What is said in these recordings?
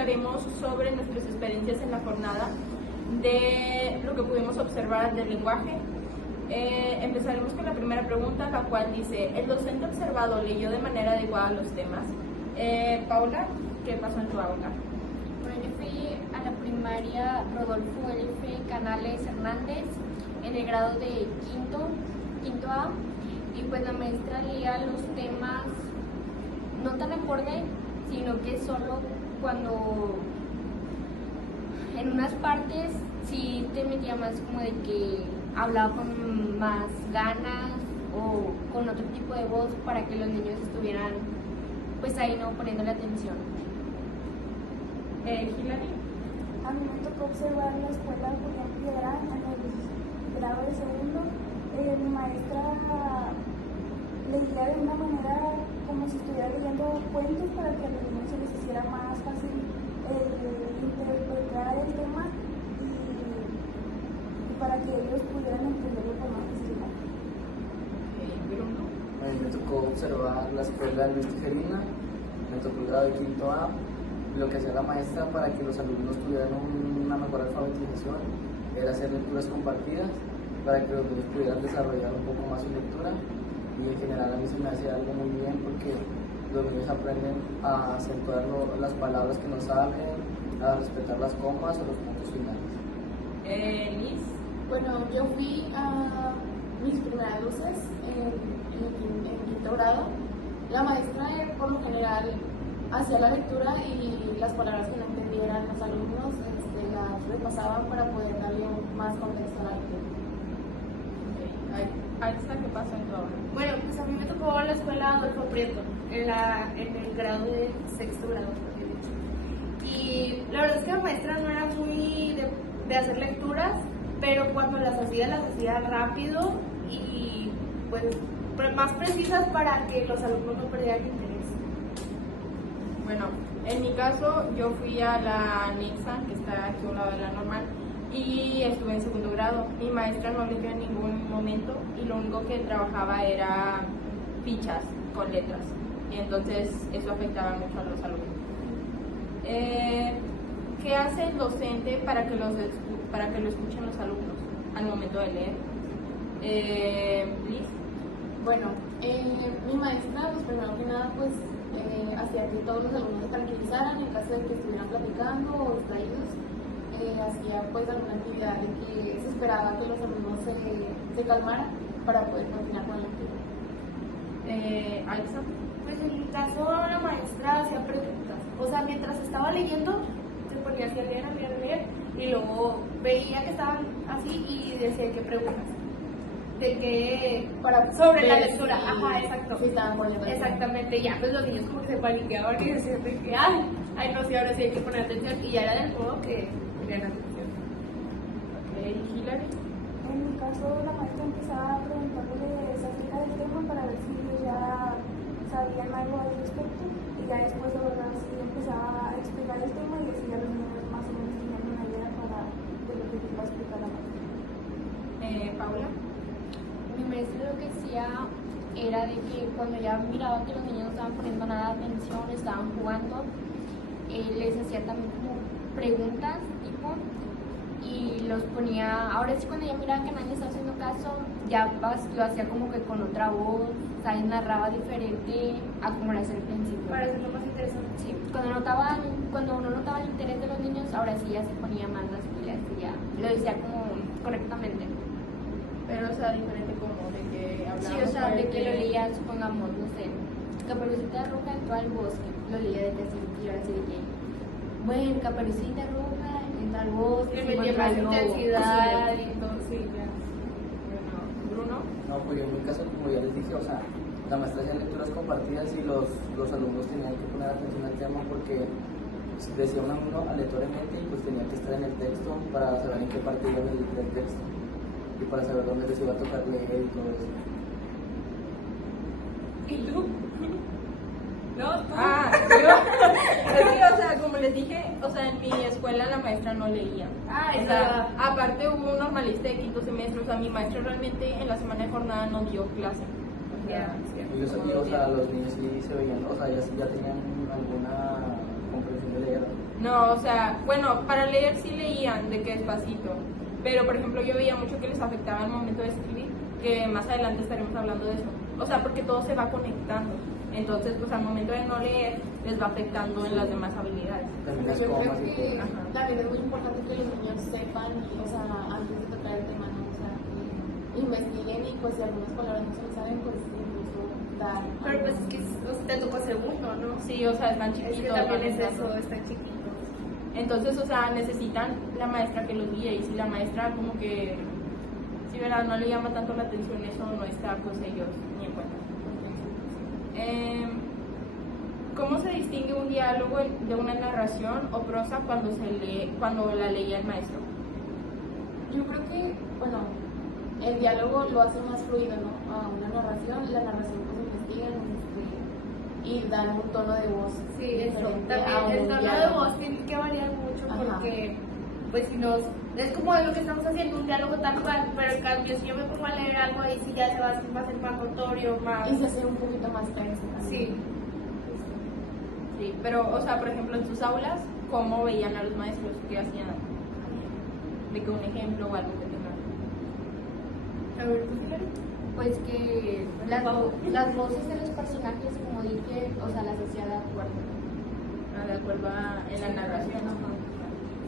hablaremos sobre nuestras experiencias en la jornada, de lo que pudimos observar del lenguaje. Empezaremos con la primera pregunta, la cual dice: ¿el docente observado leyó de manera adecuada los temas? Paula, ¿qué pasó en tu aula? Bueno, yo fui a la primaria Rodolfo F. Canales Hernández en el grado de quinto A, y pues la maestra leía los temas no tan acorde, sino que solo cuando en unas partes sí te metía más como de que hablaba con más ganas o con otro tipo de voz para que los niños estuvieran pues ahí no poniéndole atención. Hilary. A mí me tocó observar la escuela Julián Piedra en el grado de segundo. Mi maestra leía de una manera como si estuviera leyendo cuentos para que a los niños se les hiciera más fácil interpretar el tema y para que ellos pudieran entenderlo con más facilidad. Bruno. A mí me tocó observar la escuela Luis Tijerina, me tocó el grado de quinto A. Lo que hacía la maestra para que los alumnos tuvieran una mejor alfabetización era hacer lecturas compartidas para que los niños pudieran desarrollar un poco más su lectura, y en general a mí se me hace algo muy bien porque los niños aprenden a acentuar las palabras que no saben, a respetar las comas o los puntos finales. Liz. Bueno, yo fui a mis primeras luces en quinto grado. La maestra por lo general hacía la lectura y las palabras que no entendieran los alumnos las repasaban para poder darle más contexto a la lectura. Aixa, ¿qué pasó en tu aula? Bueno, pues a mí me tocó la escuela Adolfo Prieto, en el grado de sexto grado, por dicho. Y la verdad es que la maestra no era muy de hacer lecturas, pero cuando las hacía rápido y pues más precisas para que los alumnos no perdieran interés. Bueno, en mi caso yo fui a la Nixon, que está aquí a un lado de la normal, y estuve en segundo grado. Mi maestra no leyó en ningún momento y lo único que trabajaba era fichas con letras, y entonces eso afectaba mucho a los alumnos. ¿Qué hace el docente para que lo escuchen los alumnos al momento de leer? Liz. Bueno, mi maestra, pues primero que nada, pues hacía que todos los alumnos se tranquilizaran en caso de que estuvieran platicando o distraídos. Hacía pues alguna actividad en que se esperaba que los alumnos se calmaran para poder continuar con la lectura. Aixa. Pues en mi caso la maestra hacía preguntas, o sea, mientras estaba leyendo se ponía así a leer, y luego veía que estaban así y decía qué preguntas. De que sobre la lectura, si, ajá, exacto. Si estaban poniendo exactamente, ya pues los niños como que se paniqueaban y decían de que ay no, sí, ahora sí hay que poner atención, y ya era del modo que ponían atención. Hilary. En mi caso, la maestra empezaba a preguntarles acerca del tema para ver si ellos ya sabían algo al respecto, y ya después de verdad sí empezaba a explicar el tema y así ya los niños más o menos tenían una idea de lo que iba a explicar la maestra. Paula. Mi maestra lo que hacía era de que cuando ya miraba que los niños no estaban poniendo nada de atención, estaban jugando, les hacía también como preguntas tipo, y los ponía, ahora sí cuando ya miraba que nadie estaba haciendo caso, ya lo hacía como que con otra voz, o sea, narraba diferente a como lo hacía al principio. Para hacerlo más interesante. Sí, cuando uno notaba el interés de los niños, ahora sí ya se ponía más las pilas y ya lo decía como correctamente. Pero, o sea, diferente como de que hablamos. Sí, o sea, de que lo leía, supongamos, no sé, Caperucita Roja entró al bosque, lo leía de que así, y ahora sí de que, bueno, Caperucita Roja entró al bosque, Le metía más intensidad y todo, sí, ya. Bueno, Bruno. No, pues yo en mi caso, como ya les dije, o sea, la maestra hacía lecturas compartidas y los alumnos tenían que poner atención al tema porque decía un alumno aleatoriamente y pues tenía que estar en el texto para saber en qué parte iba del texto y para saber dónde les iba a tocar leer y todo eso. ¿Y tú? No, tú. Sí, o sea, como les dije, o sea, en mi escuela la maestra no leía. O sea, aparte hubo un normalista de quinto semestre, o sea, mi maestra realmente en la semana de jornada no dio clase. O sea, Y o sea, los niños sí se veían, o sea, ya tenían alguna comprensión de leer. No, o sea, bueno, para leer sí leían de que despacito, pero por ejemplo yo veía mucho que les afectaba el momento de escribir, que más adelante estaremos hablando de eso. O sea, porque todo se va conectando. Entonces, pues al momento de no leer, les va afectando en las demás habilidades. También las Yo creo comas y que Ajá. también es muy importante que los niños sepan, o sea, antes de tocar el tema, ¿no? O sea, que investiguen y pues si algunas palabras no se lo saben, pues incluso dar. Pero pues es que te tocó segundo, ¿no? Sí, o sea, están Es chiquitos. que también van es entrando. eso, están chiquitos. Entonces, o sea, necesitan la maestra que los guíe, y si la maestra como que, si verdad no le llama tanto la atención, eso no está, pues ellos ni en cuenta. ¿Cómo se distingue un diálogo de una narración o prosa cuando la leía el maestro? Yo creo que, bueno, el diálogo lo hace más fluido, ¿no? A una narración, la narración pues investigan y dan un tono de voz Sí, eso. diferente a También el un tono de diálogo. voz tiene que variar mucho Ajá. porque, pues si nos. Es como lo que estamos haciendo, un diálogo tal cual, pero en cambio, si yo me pongo a leer algo ahí, sí ya se va a hacer más notorio, más. Y se hace un poquito más tenso también. Sí. Sí, pero, o sea, por ejemplo, en sus aulas, ¿cómo veían a los maestros? ¿Qué hacían? De que un ejemplo o algo que tengan. A ver, ¿tú Hilary? Pues que las voces de los personajes, como dije, o sea, las hacía de acuerdo. De acuerdo en la narración.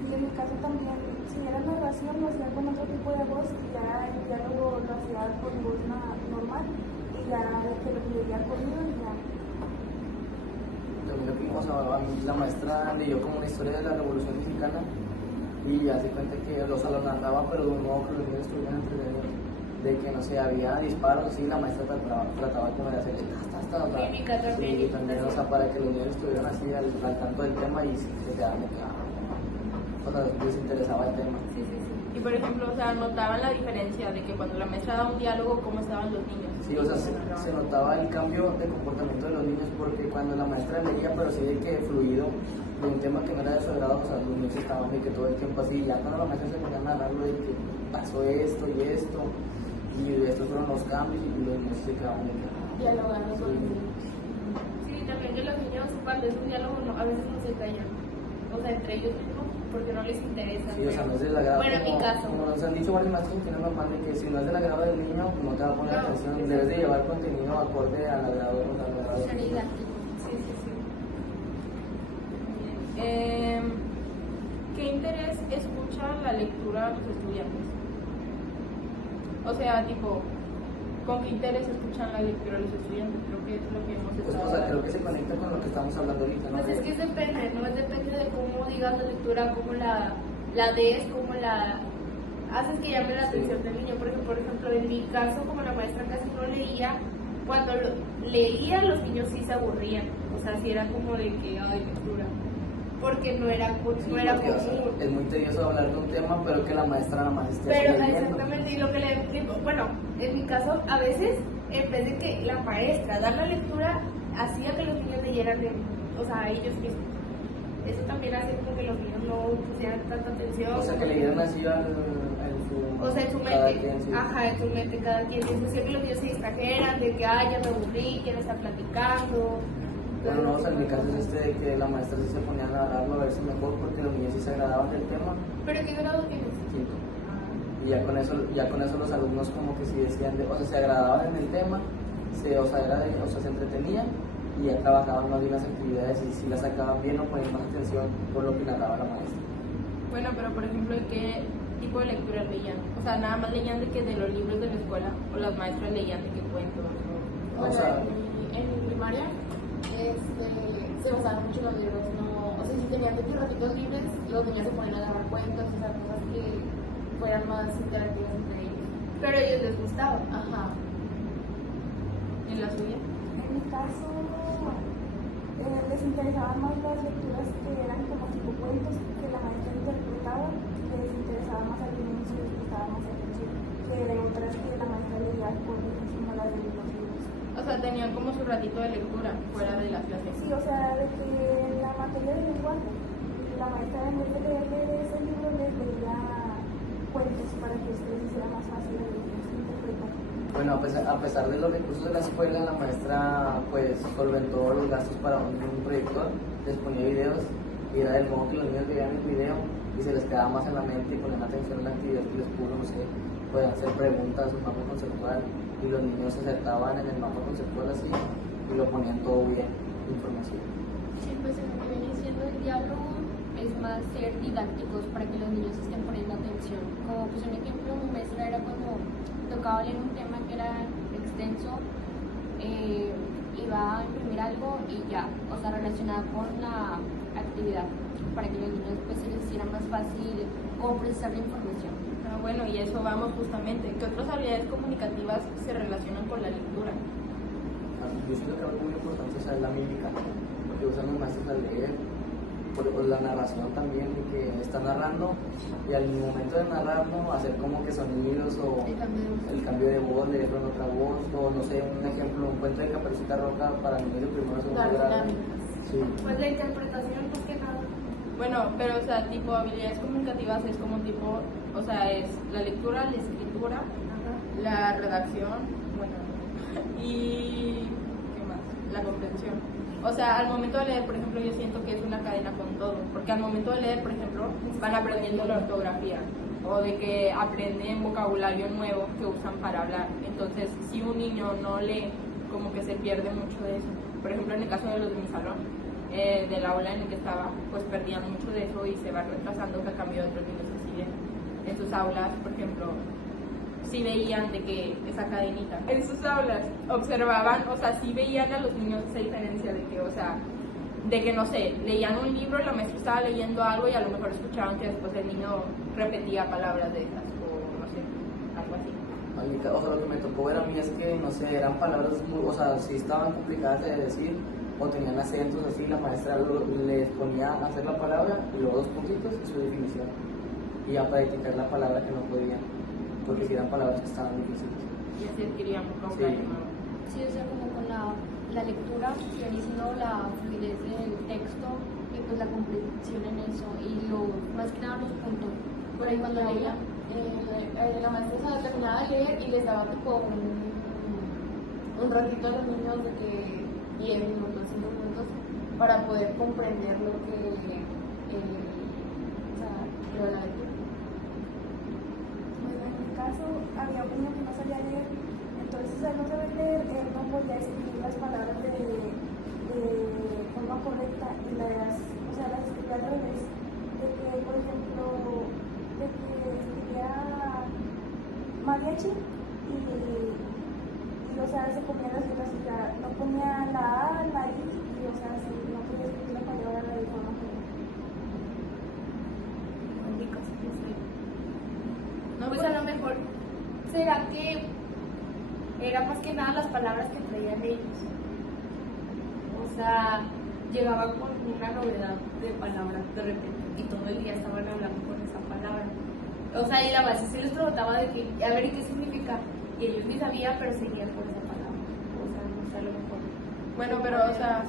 Y en mi caso también, si era narración, lo hacía con otro tipo de voz y ya el diálogo lo hacía con voz normal y ya de que lo leía corrido y ya. También lo que vimos a mí, la maestra leyó como una historia de la Revolución Mexicana y hace cuenta que los narraba, pero de un modo que los niños estuvieran entretenidos. De que no sé, había disparos, sí, la maestra trataba como de hacer Mímica también. Sí, también, o sea, para que los niños estuvieran así al tanto del tema y se quedaran de que, o sea, les interesaba el tema. Sí, sí, sí. Y por ejemplo, o sea, notaban la diferencia de que cuando la maestra daba un diálogo, cómo estaban los niños. Sí, o sea, se notaba el cambio de comportamiento de los niños porque cuando la maestra leía, pero sí de que fluido, de un tema que no era de su agrado, o sea, los niños estaban de que todo el tiempo así, y ya cuando la maestra se ponía a narrarlo de que pasó esto y estos fueron los cambios, y los niños se quedaban de que, Dialogando con sí. Sí, también que los niños, cuando es un diálogo, a veces no se callan. O sea, entre ellos mismos, porque no les interesa. Sí, o sea, no es del agrado. Bueno, en mi caso. Como nos han dicho varios maestros que no es normal de que si no es del agrado del niño, no te va a poner No, atención. sí, Debes sí. de llevar contenido acorde al agrado o al agrado. Ser didáctico. Sí, sí, sí. ¿Qué interés escucha la lectura a los estudiantes? O sea, tipo, ¿con qué interés escuchan la lectura a los estudiantes? Creo que es lo que hemos Pues, estado o sea, creo hablando. que se conecta con lo que estamos hablando ahorita, ¿no? Pues es que depende, ¿no? Depende de cómo digas la lectura, cómo la des, cómo la haces que llame la atención del niño. Por ejemplo, en mi caso, como la maestra casi no leía, cuando leía los niños sí se aburrían. O sea, sí era como de que, ay, lectura. Porque no era, Sí, no era porque, o sea, común. es muy tedioso hablar de un tema, pero que la maestra nada más esté Pero leyendo. exactamente, y lo que bueno, en mi caso, a veces, en vez de que la maestra dar la lectura, hacía que los niños leyeran, o sea, ellos mismos. Eso también hace como que los niños no pusieran tanta atención. O sea, que le dieran así O sea, en su cada mente, quien, sí. ajá, en su mente cada quien. Eso hacía que los niños se distrajeran, de que, ay, ya me aburrí, quién está platicando. Bueno, no, o sea, en mi caso es de que la maestra sí se ponía a narrarlo a ver si mejor, porque los niños sí se agradaban del tema. ¿Pero qué grado tienes? Quinto. Y ya con eso los alumnos como que sí decían, o sea, se agradaban en el tema, se entretenían y ya trabajaban más bien las actividades y si las sacaban bien o ponían más atención por lo que narraba la maestra. Bueno, pero por ejemplo, ¿qué tipo de lectura leían? O sea, nada más leían de que de los libros de la escuela, o las maestras leían de qué cuentos. O sea, en mi primaria se basaban mucho en los libros, ¿no? O sea, si tenían de que ratitos libres, los niños se ponían a agarrar cuentos, o sea, cosas que fueran más interactivas entre ellos. Pero a ellos les gustaba. Ajá. ¿En la suya? En mi caso, les interesaban más las lecturas que eran como tipo cuentos que la maestra interpretaba, les interesaba más al inicio y les prestaba más atención que de otras que la maestra leía por encima las de los libros. O sea, tenían como su ratito de lectura fuera de las clases. Sí, o sea, de que en la materia de lenguaje, la maestra en vez de leerle ese libro les leía cuentos para que les hiciera más fácil interpretar. bueno, a pesar de los recursos de la escuela, la maestra pues solventó los gastos para un proyector, les ponía videos y era del modo que los niños veían el video y se les quedaba más en la mente y ponían atención en la actividad que les puso, no sé, podían hacer preguntas, un mapa conceptual, y los niños se acertaban en el mapa conceptual así y lo ponían todo bien, información. Sí, pues en lo que viene siendo el diálogo es más ser didácticos para que los niños estén poniendo atención. Como pues un ejemplo, mi maestra era cuando tocaba leer un tema que era extenso, iba a imprimir algo y ya, o sea, relacionado con la actividad, para que los niños pues se les hiciera más fácil cómo procesar la información. Ah, bueno, y eso vamos justamente. ¿Qué otras habilidades comunicativas se relacionan con la lectura? Yo siento que algo muy importante es la mímica, porque usan los maestros al leer, por la narración también, de que está narrando y al momento de narrarlo hacer como que sonidos o el cambio de voz, leerlo en otra voz, o no sé, un ejemplo, un cuento de Caperucita Roja para niños de primero o segundo grado. Sí. Pues la interpretación, más que nada. Bueno, pero o sea, tipo habilidades comunicativas es como tipo, o sea, es la lectura, la escritura, la redacción, bueno, y ¿qué más? La comprensión. O sea, al momento de leer, por ejemplo, yo siento que es una cadena con todo, porque al momento de leer, por ejemplo, van aprendiendo la ortografía o de que aprenden vocabulario nuevo que usan para hablar. Entonces, si un niño no lee, como que se pierde mucho de eso. Por ejemplo, en el caso de los de mi salón, del aula en el que estaba, pues perdían mucho de eso y se va retrasando que a cambio de otros niños que siguen en sus aulas, por ejemplo, sí veían de que esa cadenita en sus aulas observaban, o sea, sí veían a los niños esa diferencia de que, o sea, de que no sé, leían un libro, la maestra estaba leyendo algo y a lo mejor escuchaban que después el niño repetía palabras de esas o no sé, algo así. O sea, lo que me tocó ver a mí es que, no sé, eran palabras, o sea, sí estaban complicadas de decir o tenían acentos así, la maestra les ponía a hacer la palabra y luego 2 puntitos y su definición y a practicar la palabra que no podían, porque si eran palabras que estaban difíciles. Y así adquirían vocabulario nuevo. Sí, o sea, como con la lectura, que viene siendo la fluidez del texto y pues la comprensión en eso y más que nada los puntos. Por ahí cuando leía, la maestra se terminaba de leer y les daba tipo un ratito a los niños de que 10 minutos, 5 minutos para poder comprender lo que lo de la lectura. Bueno, en mi caso había un niño que no sabía leer, entonces al no saber leer, él no podía escribir las palabras de forma correcta y las escribía al revés. De que, por ejemplo, de que escribía mariachi y o sea, se comía las letras y ya no ponía la A, la I, y o sea, no podía escribir la palabra de forma correcta. No, pues a lo mejor será que era más que nada las palabras que traían ellos. O sea, llegaban con una novedad de palabras de repente y todo el día estaban hablando con esa palabra. O sea, y la base sí les preguntaba de que, a ver, ¿y qué significa? Y ellos ni sabían, pero seguían con esa palabra. O sea, no sé, a lo mejor. Bueno, pero, o sea,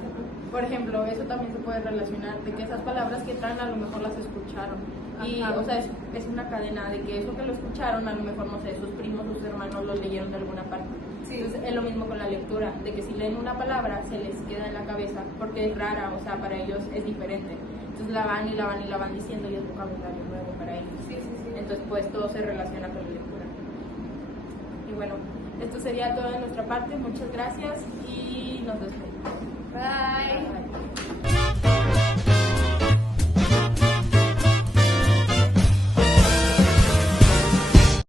por ejemplo, eso también se puede relacionar, de que esas palabras que traen a lo mejor las escucharon. Y, Ajá. o sea, es una cadena de que eso que lo escucharon, a lo mejor, no sé, sus primos, sus hermanos lo leyeron de alguna parte. Sí. Entonces, es lo mismo con la lectura, de que si leen una palabra, se les queda en la cabeza, porque es rara, o sea, para ellos es diferente. Entonces la van y la van y la van diciendo y es vocabulario nuevo para ellos. Sí. Entonces, pues, todo se relaciona con la lectura. Y bueno, esto sería todo de nuestra parte. Muchas gracias y